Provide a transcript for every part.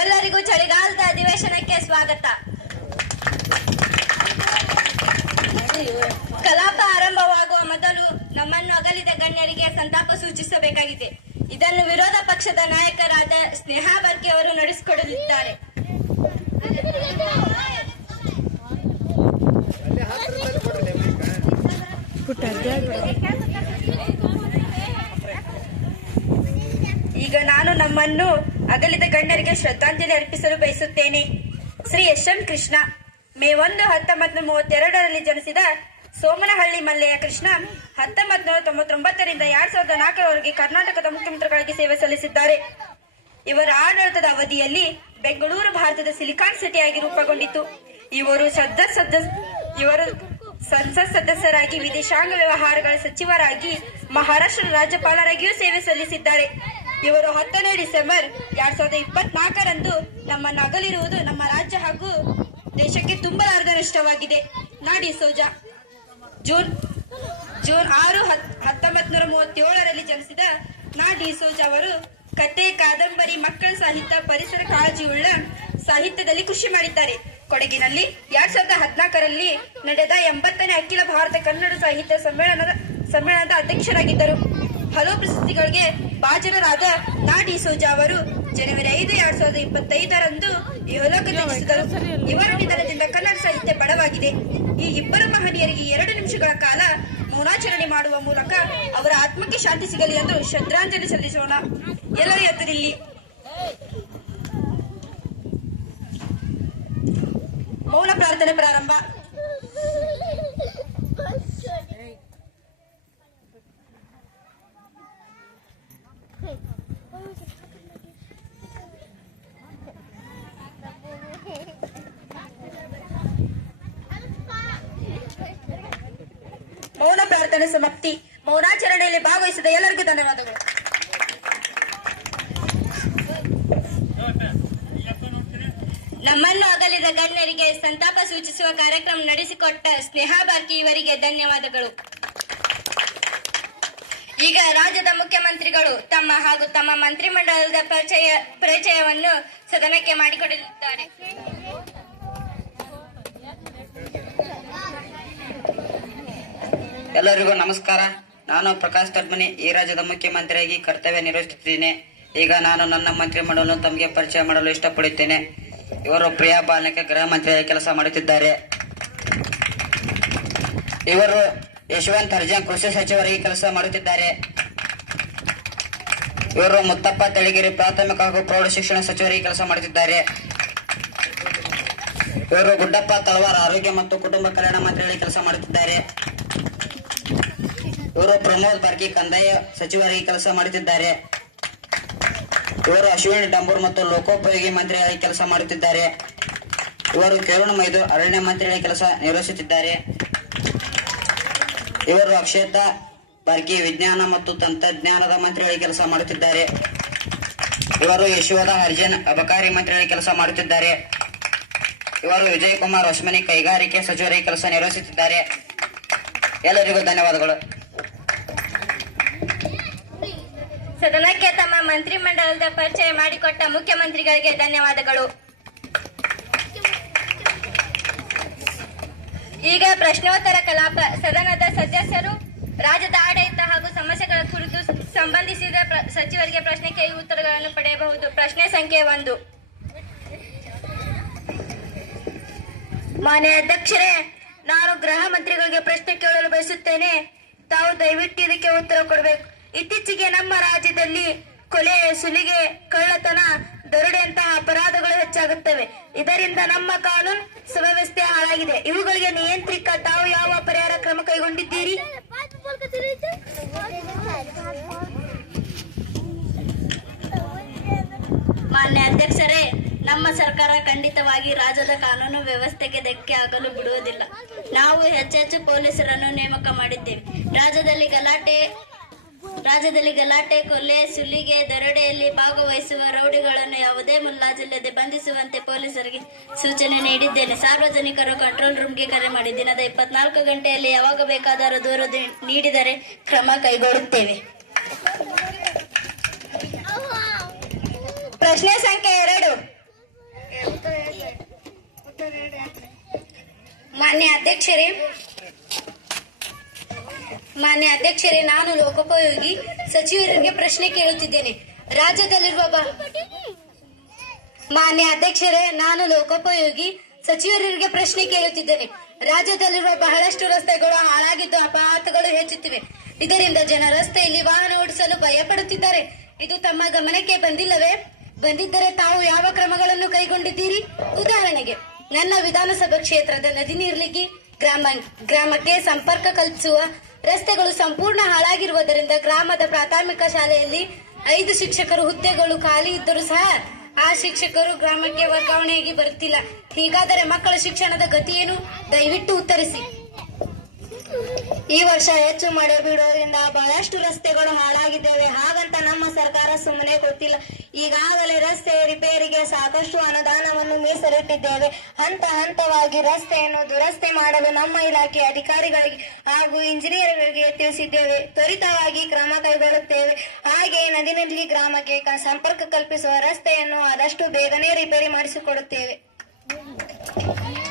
ಎಲ್ಲರಿಗೂ ಚಳಿಗಾಲದ ಅಧಿವೇಶನಕ್ಕೆ ಸ್ವಾಗತ. ಕಲಾಪ ಆರಂಭವಾಗುವ ಮೊದಲು ನಮ್ಮನ್ನು ಅಗಲಿದ ಗಣ್ಯರಿಗೆ ಸಂತಾಪ ಸೂಚಿಸಬೇಕಾಗಿದೆ. ಇದನ್ನು ವಿರೋಧ ಪಕ್ಷದ ನಾಯಕರಾದ ಸ್ನೇಹಾ ಬರ್ಕಿ ಅವರು ನಡೆಸಿಕೊಡಲಿದ್ದಾರೆ. ಈಗ ನಾನು ನಮ್ಮನ್ನು ಅಗಲಿದ ಗಣ್ಯರಿಗೆ ಶ್ರದ್ಧಾಂಜಲಿ ಅರ್ಪಿಸಲು ಬಯಸುತ್ತೇನೆ. ಶ್ರೀ ಎಸ್.ಎಂ. ಕೃಷ್ಣ ಮೇ 1, 1932ರಲ್ಲಿ ಜನಿಸಿದ ಸೋಮನಹಳ್ಳಿ ಮಲ್ಲೆಯ ಕೃಷ್ಣ 1999ರಿಂದ 2004ರವರೆಗೆ ಕರ್ನಾಟಕದ ಮುಖ್ಯಮಂತ್ರಿಗಳಾಗಿ ಸೇವೆ ಸಲ್ಲಿಸಿದ್ದಾರೆ. ಇವರ ಆಡಳಿತದ ಅವಧಿಯಲ್ಲಿ ಬೆಂಗಳೂರು ಭಾರತದ ಸಿಲಿಕಾನ್ ಸಿಟಿಯಾಗಿ ರೂಪುಗೊಂಡಿತು. ಇವರು ಸಂಸತ್ ಸದಸ್ಯರಾಗಿ, ವಿದೇಶಾಂಗ ವ್ಯವಹಾರಗಳ ಸಚಿವರಾಗಿ, ಮಹಾರಾಷ್ಟ್ರ ರಾಜ್ಯಪಾಲರಾಗಿಯೂ ಸೇವೆ ಸಲ್ಲಿಸಿದ್ದಾರೆ. ಇವರು 10ನೇ ಡಿಸೆಂಬರ್ 2024ರಂದು ನಮ್ಮನ್ನು ಅಗಲಿರುವುದು ನಮ್ಮ ರಾಜ್ಯ ಹಾಗೂ ದೇಶಕ್ಕೆ ತುಂಬಲಾರದ ನಷ್ಟವಾಗಿದೆ. ನಾಡಿ ಸೋಜ ಜೂನ್ 6, 1937ರಲ್ಲಿ ಜನಿಸಿದ ನಾಡಿ ಸೋಜ ಅವರು ಕತೆ, ಕಾದಂಬರಿ, ಮಕ್ಕಳ ಸಾಹಿತ್ಯ, ಪರಿಸರ ಕಾಳಜಿಯುಳ್ಳ ಸಾಹಿತ್ಯದಲ್ಲಿ ಕೃಷಿ ಮಾಡಿದ್ದಾರೆ. ಕೊಡಗಿನಲ್ಲಿ 2014ರಲ್ಲಿ ನಡೆದ 80ನೇ ಅಖಿಲ ಭಾರತ ಕನ್ನಡ ಸಾಹಿತ್ಯ ಸಮ್ಮೇಳನದ ಅಧ್ಯಕ್ಷರಾಗಿದ್ದರು. ಹಲವು ಪ್ರಶಸ್ತಿಗಳಿಗೆ ಭಾಜನರಾದ ನಾಡಿ ಸೋಜ ಅವರು ಜನವರಿ 5, 2025ರಂದು ಇಹಲೋಕ ತ್ಯಜಿಸಿದರು. ಇವರ ನಿಧನದಿಂದ ಕನ್ನಡ ಸಾಹಿತ್ಯ ಬಡವಾಗಿದೆ. ಈ ಇಬ್ಬರು ಮಹನೀಯರಿಗೆ 2 ನಿಮಿಷಗಳ ಕಾಲ ಮೌನಾಚರಣೆ ಮಾಡುವ ಮೂಲಕ ಅವರ ಆತ್ಮಕ್ಕೆ ಶಾಂತಿ ಸಿಗಲಿ ಎಂದು ಶ್ರದ್ಧಾಂಜಲಿ ಸಲ್ಲಿಸೋಣ. ಎಲ್ಲರೂ ಎತ್ತರಿಲ್ಲಿ. ಮೌನ ಪ್ರಾರ್ಥನೆ ಪ್ರಾರಂಭ. ಮೌನ ಪ್ರಾರ್ಥನೆ ಸಮಾಪ್ತಿ. ಮೌನಾಚರಣೆಯಲ್ಲಿ ಭಾಗವಹಿಸಿದ ಎಲ್ಲರಿಗೂ ಧನ್ಯವಾದಗಳು. ನಮ್ಮನ್ನು ಅಗಲಿದ ಗಣ್ಯರಿಗೆ ಸಂತಾಪ ಸೂಚಿಸುವ ಕಾರ್ಯಕ್ರಮ ನಡೆಸಿಕೊಟ್ಟ ಸ್ನೇಹಾ ಬಾರ್ಕಿ ಇವರಿಗೆ ಧನ್ಯವಾದಗಳು. ಈಗ ರಾಜ್ಯದ ಮುಖ್ಯಮಂತ್ರಿಗಳು ತಮ್ಮ ಹಾಗೂ ತಮ್ಮ ಮಂತ್ರಿಮಂಡಲದ ಪರಿಚಯವನ್ನು ಸದನಕ್ಕೆ ಮಾಡಿಕೊಡಲಿದ್ದಾರೆ. ಎಲ್ಲರಿಗೂ ನಮಸ್ಕಾರ. ನಾನು ಪ್ರಕಾಶ್ ತಡ್ಮನಿ ಈ ರಾಜ್ಯದ ಮುಖ್ಯಮಂತ್ರಿಯಾಗಿ ಕರ್ತವ್ಯ ನಿರ್ವಹಿಸುತ್ತಿದ್ದೇನೆ. ಈಗ ನಾನು ನನ್ನ ಮಂತ್ರಿಮಂಡಲವನ್ನು ತಮಗೆ ಪರಿಚಯ ಮಾಡಲು ಇಷ್ಟಪಡುತ್ತೇನೆ. ಇವರು ಪ್ರಿಯಾ ಬಾಲಕ ಗೃಹ ಮಂತ್ರಿಯಾಗಿ ಕೆಲಸ ಮಾಡುತ್ತಿದ್ದಾರೆ. ಇವರು ಯಶವಂತ್ ಹರ್ಜನ್ ಕೃಷಿ ಸಚಿವರಾಗಿ ಕೆಲಸ ಮಾಡುತ್ತಿದ್ದಾರೆ. ಇವರು ಮುತ್ತಪ್ಪ ತಳಿಗಿರಿ ಪ್ರಾಥಮಿಕ ಹಾಗೂ ಪ್ರೌಢ ಶಿಕ್ಷಣ ಸಚಿವರಾಗಿ ಕೆಲಸ ಮಾಡುತ್ತಿದ್ದಾರೆ. ಇವರು ಗುಡ್ಡಪ್ಪ ತಳವಾರ್ ಆರೋಗ್ಯ ಮತ್ತು ಕುಟುಂಬ ಕಲ್ಯಾಣ ಮಂತ್ರಿಯಾಗಿ ಕೆಲಸ ಮಾಡುತ್ತಿದ್ದಾರೆ. ಇವರು ಪ್ರಮೋದ್ ಬರ್ಕಿ ಕಂದಾಯ ಸಚಿವರಾಗಿ ಕೆಲಸ ಮಾಡುತ್ತಿದ್ದಾರೆ. ಇವರು ಅಶ್ವಿನಿ ಡಂಬೂರ್ ಮತ್ತು ಲೋಕೋಪಯೋಗಿ ಮಂತ್ರಿಯಾಗಿ ಕೆಲಸ ಮಾಡುತ್ತಿದ್ದಾರೆ. ಇವರು ಕಿರಣ್ ಮೈದೂರ್ ಅರಣ್ಯ ಮಂತ್ರಿಯಾಗಿ ಕೆಲಸ ನಿರ್ವಹಿಸುತ್ತಿದ್ದಾರೆ. ಇವರು ಅಕ್ಷತಾ ಬಾರ್ಕಿ ವಿಜ್ಞಾನ ಮತ್ತು ತಂತ್ರಜ್ಞಾನದ ಮಂತ್ರಿಯಾಗಿ ಕೆಲಸ ಮಾಡುತ್ತಿದ್ದಾರೆ. ಇವರು ಯಶೋಧ ಹರ್ಜನ್ ಅಬಕಾರಿ ಮಂತ್ರಿಯಾಗಿ ಕೆಲಸ ಮಾಡುತ್ತಿದ್ದಾರೆ. ಇವರು ವಿಜಯ್ ಕುಮಾರ್ ಹೊಸಮನಿ ಕೈಗಾರಿಕೆ ಸಚಿವರಾಗಿ ಕೆಲಸ ನಿರ್ವಹಿಸುತ್ತಿದ್ದಾರೆ. ಎಲ್ಲರಿಗೂ ಧನ್ಯವಾದಗಳು. ಸದನಕ್ಕೆ ತಮ್ಮ ಮಂತ್ರಿಮಂಡಲದ ಪರಿಚಯ ಮಾಡಿಕೊಟ್ಟ ಮುಖ್ಯಮಂತ್ರಿಗಳಿಗೆ ಧನ್ಯವಾದಗಳು. ಈಗ ಪ್ರಶ್ನೋತ್ತರ ಕಲಾಪ. ಸದನದ ಸದಸ್ಯರು ರಾಜ್ಯದ ಆಡಳಿತ ಹಾಗೂ ಸಮಸ್ಯೆಗಳ ಕುರಿತು ಸಂಬಂಧಿಸಿದ ಸಚಿವರಿಗೆ ಪ್ರಶ್ನೆ ಕೇಳಿ ಉತ್ತರಗಳನ್ನು ಪಡೆಯಬಹುದು. ಪ್ರಶ್ನೆ ಸಂಖ್ಯೆ 1. ಮಾನ್ಯ ಅಧ್ಯಕ್ಷರೇ, ನಾನು ಗೃಹ ಮಂತ್ರಿಗಳಿಗೆ ಪ್ರಶ್ನೆ ಕೇಳಲು ಬಯಸುತ್ತೇನೆ. ತಾವು ದಯವಿಟ್ಟು ಇದಕ್ಕೆ ಉತ್ತರ ಕೊಡಬೇಕು. ಇತ್ತೀಚೆಗೆ ನಮ್ಮ ರಾಜ್ಯದಲ್ಲಿ ಕೊಲೆ, ಸುಲಿಗೆ, ಕಳ್ಳತನ, ದರೋಡೆಯಂತಹ ಅಪರಾಧಗಳು ಹೆಚ್ಚಾಗುತ್ತವೆ. ಇದರಿಂದ ನಮ್ಮ ಕಾನೂನು ಸುವ್ಯವಸ್ಥೆ ಹಾಳಾಗಿದೆ. ಇವುಗಳಿಗೆ ನಿಯಂತ್ರಿಕ ತಾವು ಯಾವ ಪರಿಹಾರ ಕ್ರಮ ಕೈಗೊಂಡಿದ್ದೀರಿ? ಮಾನ್ಯ ಅಧ್ಯಕ್ಷರೇ, ನಮ್ಮ ಸರ್ಕಾರ ಖಂಡಿತವಾಗಿ ರಾಜ್ಯದ ಕಾನೂನು ವ್ಯವಸ್ಥೆಗೆ ಧಕ್ಕೆ ಆಗಲು ಬಿಡುವುದಿಲ್ಲ. ನಾವು ಹೆಚ್ಚೆಚ್ಚು ಪೊಲೀಸರನ್ನು ನೇಮಕ ಮಾಡಿದ್ದೇವೆ. ರಾಜ್ಯದಲ್ಲಿ ಗಲಾಟೆ, ಕೊಲೆ, ಸುಲಿಗೆ, ದರೋಡೆಯಲ್ಲಿ ಭಾಗವಹಿಸುವ ರೌಡಿಗಳನ್ನು ಯಾವುದೇ ಮುಲಾಜಿಲ್ಲದೆ ಬಂಧಿಸುವಂತೆ ಪೊಲೀಸರಿಗೆ ಸೂಚನೆ ನೀಡಿದ್ದೇನೆ. ಸಾರ್ವಜನಿಕರು ಕಂಟ್ರೋಲ್ ರೂಮ್ಗೆ ಕರೆ ಮಾಡಿ ದಿನದ 24 ಗಂಟೆಯಲ್ಲಿ ಯಾವಾಗ ಬೇಕಾದರೂ ದೂರು ನೀಡಿದರೆ ಕ್ರಮ ಕೈಗೊಳ್ಳುತ್ತೇವೆ. ಪ್ರಶ್ನೆ ಸಂಖ್ಯೆ 2. ಮಾನ್ಯ ಅಧ್ಯಕ್ಷರೇ, ನಾನು ಲೋಕೋಪಯೋಗಿ ಸಚಿವರಿಗೆ ಪ್ರಶ್ನೆ ಕೇಳುತ್ತಿದ್ದೇನೆ. ರಾಜ್ಯದಲ್ಲಿರುವ ಮಾನ್ಯ ಅಧ್ಯಕ್ಷರೇ, ನಾನು ಲೋಕೋಪಯೋಗಿ ಸಚಿವರಿಗೆ ಪ್ರಶ್ನೆ ಕೇಳುತ್ತಿದ್ದೇನೆ. ರಾಜ್ಯದಲ್ಲಿರುವ ಬಹಳಷ್ಟು ರಸ್ತೆಗಳು ಹಾಳಾಗಿದ್ದು ಅಪಘಾತಗಳು ಹೆಚ್ಚುತ್ತಿವೆ. ಇದರಿಂದ ಜನ ರಸ್ತೆಯಲ್ಲಿ ವಾಹನ ಓಡಿಸಲು ಭಯ ಪಡುತ್ತಿದ್ದಾರೆ. ಇದು ತಮ್ಮ ಗಮನಕ್ಕೆ ಬಂದಿಲ್ಲವೇ? ಬಂದಿದ್ದರೆ ತಾವು ಯಾವ ಕ್ರಮಗಳನ್ನು ಕೈಗೊಂಡಿದ್ದೀರಿ? ಉದಾಹರಣೆಗೆ, ನನ್ನ ವಿಧಾನಸಭಾ ಕ್ಷೇತ್ರದ ನದಿ ನೀರ್ಲಿಗಿ ಗ್ರಾಮಕ್ಕೆ ಸಂಪರ್ಕ ಕಲ್ಪಿಸುವ ರಸ್ತೆಗಳು ಸಂಪೂರ್ಣ ಹಾಳಾಗಿರುವುದರಿಂದ ಗ್ರಾಮದ ಪ್ರಾಥಮಿಕ ಶಾಲೆಯಲ್ಲಿ 5 ಶಿಕ್ಷಕರು ಹುದ್ದೆಗಳು ಖಾಲಿ ಇದ್ದರೂ ಸಹ ಆ ಶಿಕ್ಷಕರು ಗ್ರಾಮಕ್ಕೆ ವರ್ಗಾವಣೆಯಾಗಿ ಬರುತ್ತಿಲ್ಲ. ಹೀಗಾದರೆ ಮಕ್ಕಳ ಶಿಕ್ಷಣದ ಗತಿ ಏನು? ದಯವಿಟ್ಟು ಉತ್ತರಿಸಿ. ಈ ವರ್ಷ ಹೆಚ್ಚು ಮಳೆ ಬೀಳೋದ್ರಿಂದ ಬಹಳಷ್ಟು ರಸ್ತೆಗಳು ಹಾಳಾಗಿದ್ದೇವೆ. ಹಾಗಂತ ನಮ್ಮ ಸರ್ಕಾರ ಸುಮ್ಮನೆ ಗೊತ್ತಿಲ್ಲ. ಈಗಾಗಲೇ ರಸ್ತೆ ರಿಪೇರಿಗೆ ಸಾಕಷ್ಟು ಅನುದಾನವನ್ನು ಮೀಸಲಿಟ್ಟಿದ್ದೇವೆ. ಹಂತ ಹಂತವಾಗಿ ರಸ್ತೆಯನ್ನು ದುರಸ್ತಿ ಮಾಡಲು ನಮ್ಮ ಇಲಾಖೆ ಅಧಿಕಾರಿಗಳಿಗೆ ಹಾಗೂ ಇಂಜಿನಿಯರ್ಗಳಿಗೆ ತಿಳಿಸಿದ್ದೇವೆ. ತ್ವರಿತವಾಗಿ ಕ್ರಮ ಕೈಗೊಳ್ಳುತ್ತೇವೆ. ಹಾಗೆ ನದಿನಲ್ಲಿ ಗ್ರಾಮಕ್ಕೆ ಸಂಪರ್ಕ ಕಲ್ಪಿಸುವ ರಸ್ತೆಯನ್ನು ಆದಷ್ಟು ಬೇಗನೆ ರಿಪೇರಿ ಮಾಡಿಸಿಕೊಡುತ್ತೇವೆ.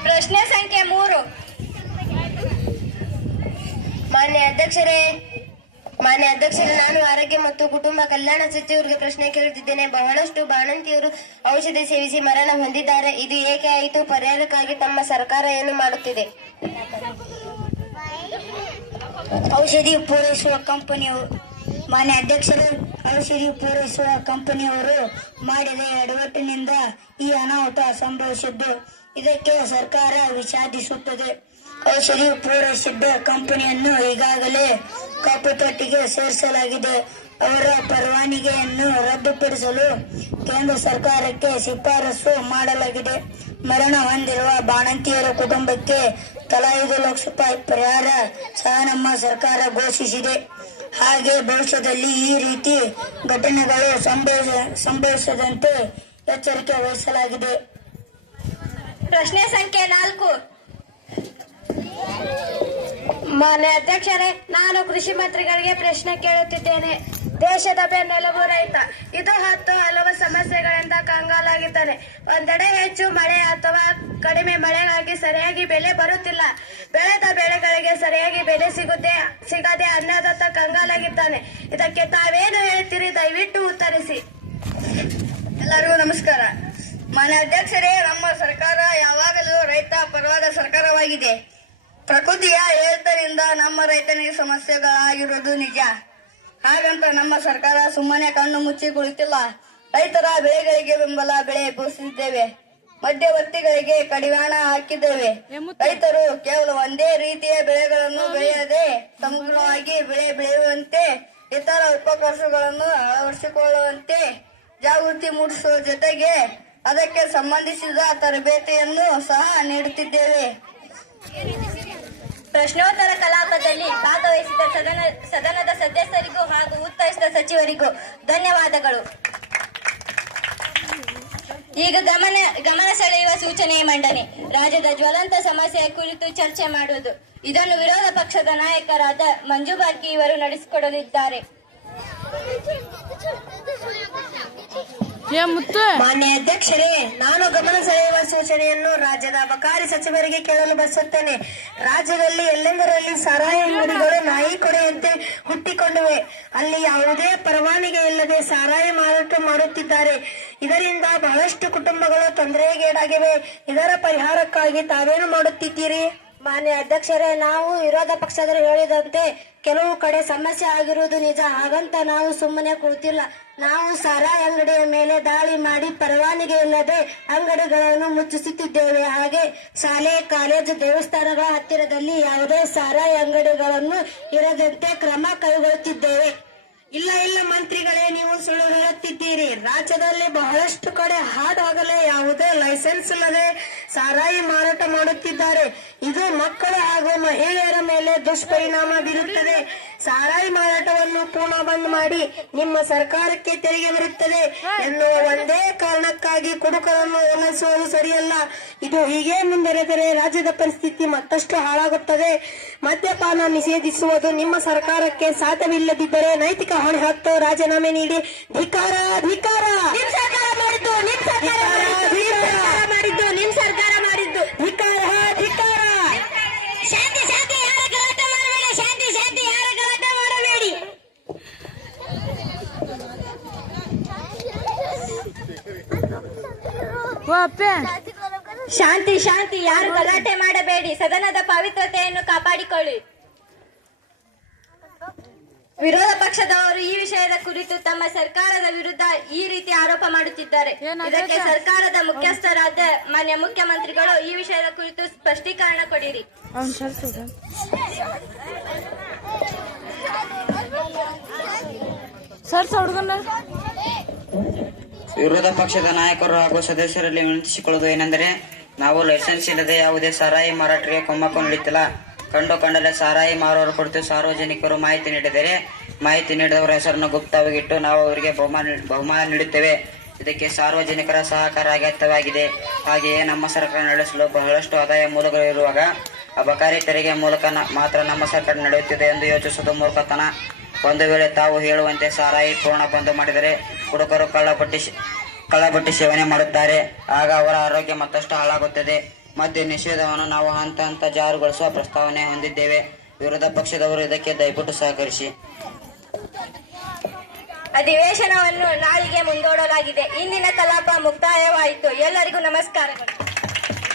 ಪ್ರಶ್ನೆ ಸಂಖ್ಯೆ 3. ಮಾನ್ಯ ಅಧ್ಯಕ್ಷರೇ, ನಾನು ಆರೋಗ್ಯ ಮತ್ತು ಕುಟುಂಬ ಕಲ್ಯಾಣ ಸಚಿವರಿಗೆ ಪ್ರಶ್ನೆ ಕೇಳುತ್ತಿದ್ದೇನೆ. ಬಹಳಷ್ಟು ಬಾಣಂತಿಯರು ಔಷಧಿ ಸೇವಿಸಿ ಮರಣ ಹೊಂದಿದ್ದಾರೆ. ಇದು ಏಕೆ ಆಯಿತು? ಪರಿಹಾರಕ್ಕಾಗಿ ತಮ್ಮ ಸರ್ಕಾರ ಏನು ಮಾಡುತ್ತಿದೆ? ಔಷಧಿ ಪೂರೈಸುವ ಕಂಪನಿಯವರು ಮಾನ್ಯ ಅಧ್ಯಕ್ಷರು, ಔಷಧಿ ಪೂರೈಸುವ ಕಂಪನಿಯವರು ಮಾಡಿದ ಎಡವಟ್ಟಿನಿಂದ ಈ ಅನಾಹುತ ಸಂಭವಿಸಿದ್ದು, ಇದಕ್ಕೆ ಸರ್ಕಾರ ವಿಷಾದಿಸುತ್ತದೆ. ಔಷಧಿ ಪೂರೈಸಿದ್ದ ಕಂಪನಿಯನ್ನು ಈಗಾಗಲೇ ಕಪ್ಪು ತೊಟ್ಟಿಗೆ ಸೇರಿಸಲಾಗಿದೆ. ಅವರ ಪರವಾನಗಿಯನ್ನು ರದ್ದುಪಡಿಸಲು ಕೇಂದ್ರ ಸರ್ಕಾರಕ್ಕೆ ಶಿಫಾರಸು ಮಾಡಲಾಗಿದೆ. ಮರಣ ಹೊಂದಿರುವ ಬಾಣಂತಿಯರ ಕುಟುಂಬಕ್ಕೆ ತಲಾ 5 ಲಕ್ಷ ರೂಪಾಯಿ ಪರಿಹಾರ ಸಹ ನಮ್ಮ ಸರ್ಕಾರ ಘೋಷಿಸಿದೆ. ಹಾಗೆ ಭವಿಷ್ಯದಲ್ಲಿ ಈ ರೀತಿ ಘಟನೆಗಳು ಸಂಭವಿಸದಂತೆ ಎಚ್ಚರಿಕೆ ವಹಿಸಲಾಗಿದೆ. ಪ್ರಶ್ನೆ ಸಂಖ್ಯೆ 4. ಮಾನ್ಯ ಅಧ್ಯಕ್ಷರೇ, ನಾನು ಕೃಷಿ ಮಂತ್ರಿಗಳಿಗೆ ಪ್ರಶ್ನೆ ಕೇಳುತ್ತಿದ್ದೇನೆ. ದೇಶದ ಬೆನ್ನೆಲುಬು ರೈತ. ಇದು ಹಲವು ಸಮಸ್ಯೆಗಳಿಂದ ಕಂಗಾಲಾಗಿದ್ದಾನೆ. ಒಂದೆಡೆ ಹೆಚ್ಚು ಮಳೆ ಅಥವಾ ಕಡಿಮೆ ಮಳೆಗಾಗಿ ಸರಿಯಾಗಿ ಬೆಲೆ ಬರುತ್ತಿಲ್ಲ. ಬೆಳೆದ ಬೆಳೆಗಳಿಗೆ ಸರಿಯಾಗಿ ಬೆಲೆ ಸಿಗದೆ ಅನ್ನದಾತ ಕಂಗಾಲಾಗಿದ್ದಾನೆ. ಇದಕ್ಕೆ ತಾವೇನು ಹೇಳ್ತೀರಿ? ದಯವಿಟ್ಟು ಉತ್ತರಿಸಿ. ಎಲ್ಲರಿಗೂ ನಮಸ್ಕಾರ. ಮಾನ್ಯ ಅಧ್ಯಕ್ಷರೇ, ನಮ್ಮ ಸರ್ಕಾರ ಯಾವಾಗಲೂ ರೈತ ಪರವಾದ ಸರ್ಕಾರವಾಗಿದೆ. ಪ್ರಕೃತಿಯ ಏರಿಳಿತದಿಂದ ನಮ್ಮ ರೈತನಿಗೆ ಸಮಸ್ಯೆಗಳಾಗಿರುವುದು ನಿಜ. ಹಾಗಂತ ನಮ್ಮ ಸರ್ಕಾರ ಸುಮ್ಮನೆ ಕಣ್ಣು ಮುಚ್ಚಿ ಕುಳಿತಿಲ್ಲ. ರೈತರ ಬೆಳೆಗಳಿಗೆ ಬೆಂಬಲ ಬೆಲೆ ಘೋಷಿಸಿದ್ದೇವೆ. ಮಧ್ಯವರ್ತಿಗಳಿಗೆ ಕಡಿವಾಣ ಹಾಕಿದ್ದೇವೆ. ರೈತರು ಕೇವಲ ಒಂದೇ ರೀತಿಯ ಬೆಳೆಗಳನ್ನು ಬೆಳೆಯದೆ ಸಮಗ್ರವಾಗಿ ಬೆಳೆ ಬೆಳೆಯುವಂತೆ, ಇತರ ಉಪಕಸಬುಗಳನ್ನು ಅಳವಡಿಸಿಕೊಳ್ಳುವಂತೆ ಜಾಗೃತಿ ಮೂಡಿಸುವ ಜೊತೆಗೆ ಅದಕ್ಕೆ ಸಂಬಂಧಿಸಿದ ತರಬೇತಿಯನ್ನು ಸಹ ನೀಡುತ್ತಿದ್ದೇವೆ. ಪ್ರಶ್ನೋತ್ತರ ಕಲಾಪದಲ್ಲಿ ಭಾಗವಹಿಸಿದ ಸದನದ ಸದಸ್ಯರಿಗೂ ಹಾಗೂ ಉತ್ತರಿಸಿದ ಸಚಿವರಿಗೂ ಧನ್ಯವಾದಗಳು. ಈಗ ಗಮನ ಸೆಳೆಯುವ ಸೂಚನೆಯ ಮಂಡನೆ. ರಾಜ್ಯದ ಜ್ವಲಂತ ಸಮಸ್ಯೆಯ ಕುರಿತು ಚರ್ಚೆ ಮಾಡುವುದು. ಇದನ್ನು ವಿರೋಧ ಪಕ್ಷದ ನಾಯಕರಾದ ಮಂಜು ಬಾರ್ಕಿ ಇವರು ನಡೆಸಿಕೊಡಲಿದ್ದಾರೆ. ಮಾನ್ಯ ಅಧ್ಯಕ್ಷರೇ, ನಾನು ಗಮನ ಸೆಳೆಯುವ ಸೂಚನೆಯನ್ನು ರಾಜ್ಯದ ಅಬಕಾರಿ ಸಚಿವರಿಗೆ ಕೇಳಲು ಬಯಸುತ್ತೇನೆ. ರಾಜ್ಯದಲ್ಲಿ ಎಲ್ಲೆಂದರಲ್ಲಿ ಸಾರಾಯಿ ಅಂಗಡಿಗಳು ನಾಯಿ ಕೊಡೆಯಂತೆ ಹುಟ್ಟಿಕೊಂಡಿವೆ. ಅಲ್ಲಿ ಯಾವುದೇ ಪರವಾನಗಿ ಇಲ್ಲದೆ ಸಾರಾಯಿ ಮಾರಾಟ ಮಾಡುತ್ತಿದ್ದಾರೆ. ಇದರಿಂದ ಬಹಳಷ್ಟು ಕುಟುಂಬಗಳು ತೊಂದರೆಗೀಡಾಗಿವೆ. ಇದರ ಪರಿಹಾರಕ್ಕಾಗಿ ತಾವೇನು ಮಾಡುತ್ತಿದ್ದೀರಿ? ಮಾನ್ಯ ಅಧ್ಯಕ್ಷರೇ, ನಾವು ವಿರೋಧ ಪಕ್ಷದರು ಹೇಳಿದಂತೆ ಕೆಲವು ಕಡೆ ಸಮಸ್ಯೆ ಆಗಿರುವುದು ನಿಜ. ಹಾಗಂತ ನಾವು ಸುಮ್ಮನೆ ಕೂತಿಲ್ಲ. ನಾವು ಸಾರಾಯಿ ಅಂಗಡಿಯ ಮೇಲೆ ದಾಳಿ ಮಾಡಿ ಪರವಾನಗಿ ಇಲ್ಲದೆ ಅಂಗಡಿಗಳನ್ನು ಮುಚ್ಚಿಸುತ್ತಿದ್ದೇವೆ. ಹಾಗೆ ಶಾಲೆ, ಕಾಲೇಜು, ದೇವಸ್ಥಾನಗಳ ಹತ್ತಿರದಲ್ಲಿ ಯಾವುದೇ ಸಾರಾಯಿ ಅಂಗಡಿಗಳನ್ನು ಇರದಂತೆ ಕ್ರಮ ಕೈಗೊಳ್ಳುತ್ತಿದ್ದೇವೆ. ಇಲ್ಲ ಮಂತ್ರಿಗಳೇ, ನೀವು ಸುಳ್ಳು ಹೇಳುತ್ತಿದ್ದೀರಿ. ರಾಜ್ಯದಲ್ಲಿ ಬಹಳಷ್ಟು ಕಡೆ ಹಾಡಾಗಲೇ ಯಾವುದೇ ಲೈಸೆನ್ಸ್ ಇಲ್ಲದೆ ಸಾರಾಯಿ ಮಾರಾಟ ಮಾಡುತ್ತಿದ್ದಾರೆ. ಇದು ಮಕ್ಕಳು ಹಾಗೂ ಮಹಿಳೆಯರ ಮೇಲೆ ದುಷ್ಪರಿಣಾಮ ಬೀರುತ್ತದೆ. ಸಾರಾಯಿ ಮಾರಾಟವನ್ನು ಪೂರ್ಣ ಬಂದ್ ಮಾಡಿ ನಿಮ್ಮ ಸರ್ಕಾರಕ್ಕೆ ತೆರಿಗೆ ಬರುತ್ತದೆ ಎನ್ನುವ ಒಂದೇ ಕಾರಣಕ್ಕಾಗಿ ಕುಡುಕರನ್ನು ಓಲೈಸುವುದು ಸರಿಯಲ್ಲ. ಇದು ಹೀಗೆ ಮುಂದುವರೆದರೆ ರಾಜ್ಯದ ಪರಿಸ್ಥಿತಿ ಮತ್ತಷ್ಟು ಹಾಳಾಗುತ್ತದೆ. ಮದ್ಯಪಾನ ನಿಷೇಧಿಸುವುದು ನಿಮ್ಮ ಸರ್ಕಾರಕ್ಕೆ ಸಾಧ್ಯವಿಲ್ಲದಿದ್ದರೆ ನೈತಿಕ ಹೊಣೆ ಹೊತ್ತು ರಾಜೀನಾಮೆ ನೀಡಿ ಧಿಕ್ಕಾರ ಧಿಕ್ಕಾರ. ನಿಮ್ ಸರ್ಕಾರ ಮಾಡಿದ್ದು ನಿಮ್ ಸರ್ಕಾರ ಮಾಡಿದ್ದು ನಿಮ್ ಸರ್ಕಾರ ಮಾಡಿದ್ದು ಧಿಕ್ಕಾರ ಧಿಕ್ಕಾರ. ಶಾಂತಿ ಶಾಂತಿ ಯಾರ ಗಲಾಟೆ ಮಾಡಬೇಡಿ, ಶಾಂತಿ ಶಾಂತಿ ಯಾರ ಗಲಾಟೆ ಮಾಡಬೇಡಿ. ಶಾಂತಿ ಶಾಂತಿ ಯಾರು ಗಲಾಟೆ ಮಾಡಬೇಡಿ, ಸದನದ ಪವಿತ್ರತೆಯನ್ನು ಕಾಪಾಡಿಕೊಳ್ಳಿ. ವಿರೋಧ ಪಕ್ಷದವರು ಈ ವಿಷಯದ ಕುರಿತು ತಮ್ಮ ಸರ್ಕಾರದ ವಿರುದ್ಧ ಈ ರೀತಿ ಆರೋಪ ಮಾಡುತ್ತಿದ್ದಾರೆ. ಇದಕ್ಕೆ ಸರ್ಕಾರದ ಮುಖ್ಯಸ್ಥರಾದ ಮಾನ್ಯ ಮುಖ್ಯಮಂತ್ರಿಗಳು ಈ ವಿಷಯದ ಕುರಿತು ಸ್ಪಷ್ಟೀಕರಣ ಕೊಡಿರಿ. ವಿರೋಧ ಪಕ್ಷದ ನಾಯಕರು ಹಾಗೂ ಸದಸ್ಯರಲ್ಲಿ ವಿನಂತಿಸಿಕೊಳ್ಳುವುದು ಏನೆಂದರೆ, ನಾವು ಲೈಸೆನ್ಸ್ ಇಲ್ಲದೆ ಯಾವುದೇ ಸಾರಾಯಿ ಮಾರಾಟಕ್ಕೆ ಕುಮ್ಮಕ್ಕು ನೀಡುತ್ತಿಲ್ಲ. ಕಂಡರೆ ಸಾರಾಯಿ ಮಾರುವವರ ಕುರಿತು ಸಾರ್ವಜನಿಕರು ಮಾಹಿತಿ ನೀಡಿದರೆ ಮಾಹಿತಿ ನೀಡಿದವರ ಹೆಸರನ್ನು ಗುಪ್ತವಾಗಿಟ್ಟು ನಾವು ಅವರಿಗೆ ಬಹುಮಾನ ನೀಡುತ್ತೇವೆ. ಇದಕ್ಕೆ ಸಾರ್ವಜನಿಕರ ಸಹಕಾರ ಅಗತ್ಯವಾಗಿದೆ. ಹಾಗೆಯೇ ನಮ್ಮ ಸರ್ಕಾರ ನಡೆಸಲು ಬಹಳಷ್ಟು ಆದಾಯ ಮೂಲಗಳು ಇರುವಾಗ ಅಬಕಾರಿ ತೆರಿಗೆ ಮೂಲಕ ಮಾತ್ರ ನಮ್ಮ ಸರ್ಕಾರ ನಡೆಯುತ್ತಿದೆ ಎಂದು ಯೋಚಿಸುವುದು ಮೂರ್ಖತನ. ಒಂದು ವೇಳೆ ತಾವು ಹೇಳುವಂತೆ ಸಾರಾಯಿ ಪೂರ್ಣ ಬಂದ್ ಮಾಡಿದರೆ ಹುಡುಗರು ಕಳ್ಳಬಟ್ಟಿ ಸೇವನೆ ಮಾಡುತ್ತಾರೆ. ಆಗ ಅವರ ಆರೋಗ್ಯ ಮತ್ತಷ್ಟು ಹಾಳಾಗುತ್ತದೆ. ಮದ್ಯ ನಿಷೇಧವನ್ನು ನಾವು ಹಂತ ಹಂತ ಜಾರುಗೊಳಿಸುವ ಪ್ರಸ್ತಾವನೆ ಹೊಂದಿದ್ದೇವೆ. ವಿರೋಧ ಪಕ್ಷದವರು ಇದಕ್ಕೆ ದಯವಿಟ್ಟು ಸಹಕರಿಸಿ. ಅಧಿವೇಶನವನ್ನು ನಾಳೆಗೆ ಮುಂದೂಡಲಾಗಿದೆ. ಇಂದಿನ ಕಲಾಪ ಮುಕ್ತಾಯವಾಯಿತು. ಎಲ್ಲರಿಗೂ ನಮಸ್ಕಾರಗಳು.